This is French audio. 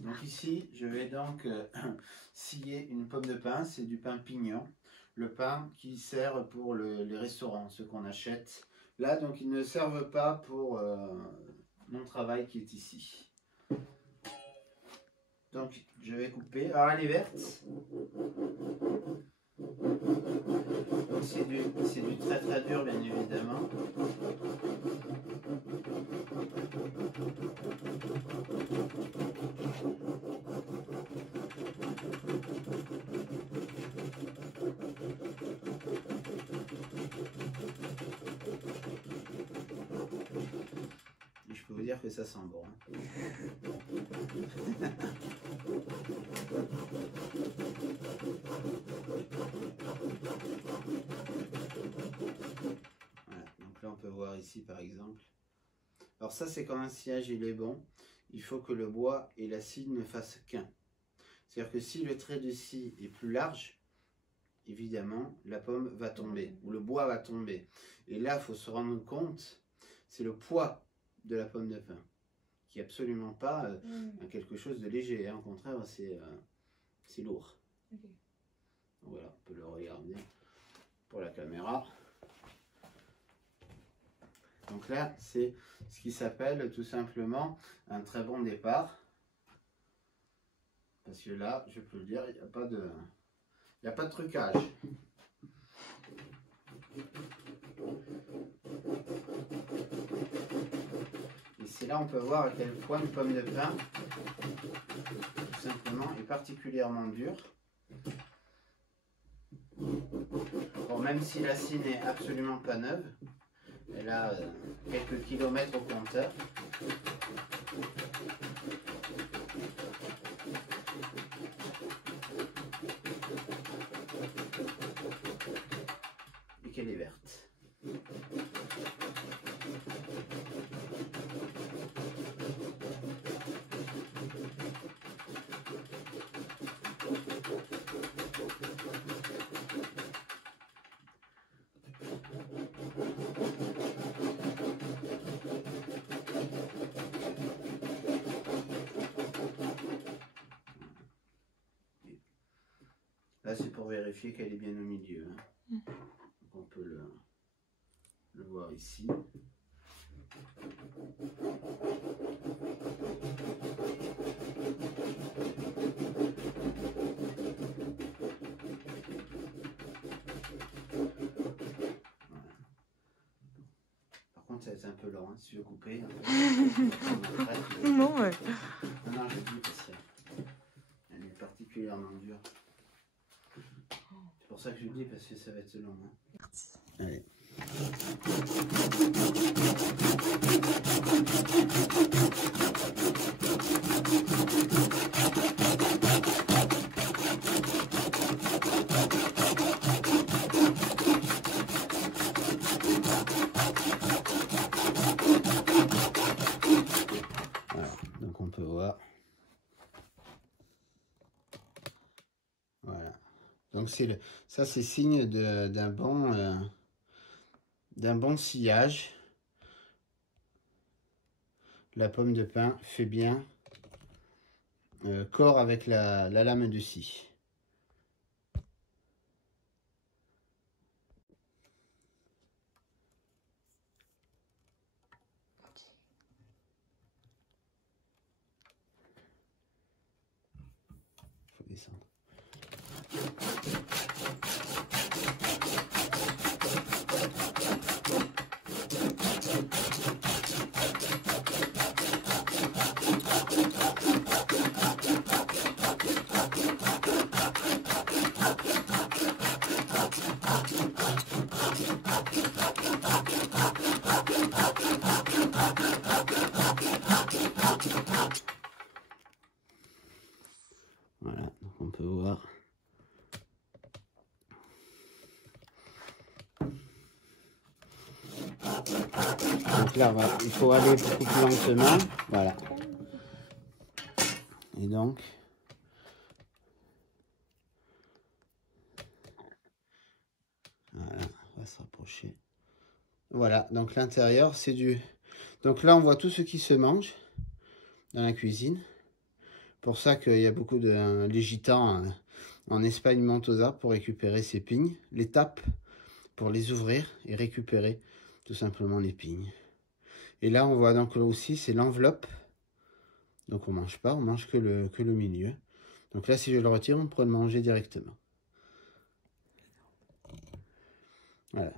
Donc ici, je vais donc scier une pomme de pin, c'est du pain pignon. Le pain qui sert pour les restaurants, ceux qu'on achète. Là, donc, ils ne servent pas pour mon travail qui est ici. Donc, je vais couper. Alors, elle est verte. C'est du très très dur, bien évidemment. Et je peux vous dire que ça sent bon. Voilà, donc là on peut voir ici par exemple. Alors ça c'est quand un sciage il est bon, il faut que le bois et la scie ne fassent qu'un. C'est-à-dire que si le trait de scie est plus large, évidemment la pomme va tomber, ou le bois va tomber. Et là il faut se rendre compte, c'est le poids de la pomme de pin, qui n'est absolument pas quelque chose de léger, hein. Au contraire c'est lourd. Okay. Voilà, on peut le regarder pour la caméra. Donc là, c'est ce qui s'appelle tout simplement un très bon départ. Parce que là, je peux le dire, il n'y a pas de trucage. Et c'est là on peut voir à quel point une pomme de pin, tout simplement, est particulièrement dure. Bon, même si la scie n'est absolument pas neuve, elle a quelques kilomètres au compteur. Et qu'elle est verte. Là, c'est pour vérifier qu'elle est bien au milieu. Hein. Donc, on peut le voir ici. Voilà. Par contre, ça va être un peu lent, hein, si je veux couper. Non, ouais. Non, je dis parce qu'elle est particulièrement dure. C'est pour ça que je le dis, parce que ça va être long. Hein. Merci. Allez. Voilà, donc on peut voir. Voilà. Donc ça c'est signe d'un bon sciage. La pomme de pin fait bien corps avec la lame de scie. Il faut descendre. Voilà, donc on peut voir. Donc là, voilà, il faut aller beaucoup plus lentement. Voilà. Et donc, voilà, on va se rapprocher. Voilà, donc l'intérieur, c'est du... Donc là, on voit tout ce qui se mange dans la cuisine. Pour ça qu'il y a beaucoup de... Les gitans en Espagne montent aux arbres pour récupérer ces pignes, les tapent pour les ouvrir et récupérer tout simplement les pignes. Et là, on voit donc là aussi, c'est l'enveloppe. Donc on mange pas, on mange que le milieu. Donc là, si je le retire, on pourrait le manger directement. Voilà.